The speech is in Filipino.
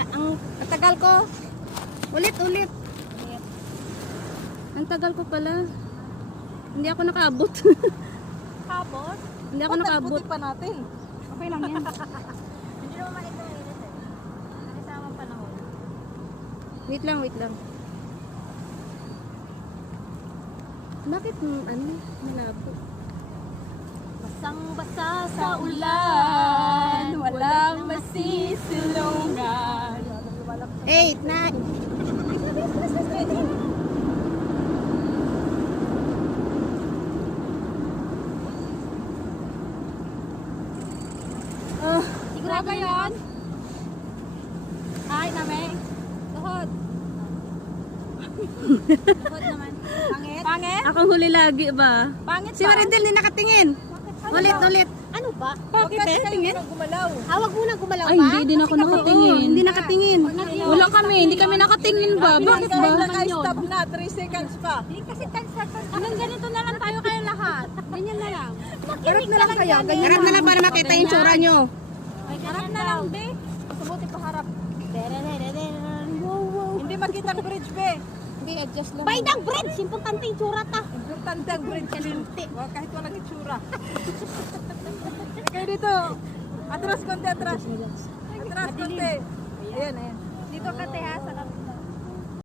ang tagal ko. Ulit. Ang tagal ko pala. Hindi ako nakaabot. Kapot? Hindi ako nakaabot. Puti pa natin. Okay lang yan. Hindi naman mainit eh. Nakasamang panahon. Wait lang. Bakit malabo? Basang-basa sa ulan, walang masisilungan. 8, 9. Sigurado yun? Ay, namin. Tuhod. Tuhod naman. Pangit? Pangit? Akong huli lagi ba? Pangit Si Maridel din nakatingin. Ulit. Ano ba? Bakit tingin? Gumalaw. Hawag muna gumalaw Ay, ba? hindi din ako nakatingin. Hindi nakatingin. Wala kami, hindi kami nakatingin ba? Bakit ba? Naka-stop na, 3 seconds pa. Hindi kasi hanggang ganito na lang tayo kayo lahat. Ganyan na lang. Harap na lang kaya. Harap na lang para makita yung tsura nyo. Harap na lang, be. Masabuti pa harap. Hindi makita ang bridge, be. Hindi, adjust lang. Baydang bridge! Importante yung tsura ta. Importante ang bridge. Kahit walang itsura. Kayo dito. Atras konti, atras. Atras konti. Ayan. Dito ka, te, ha, sa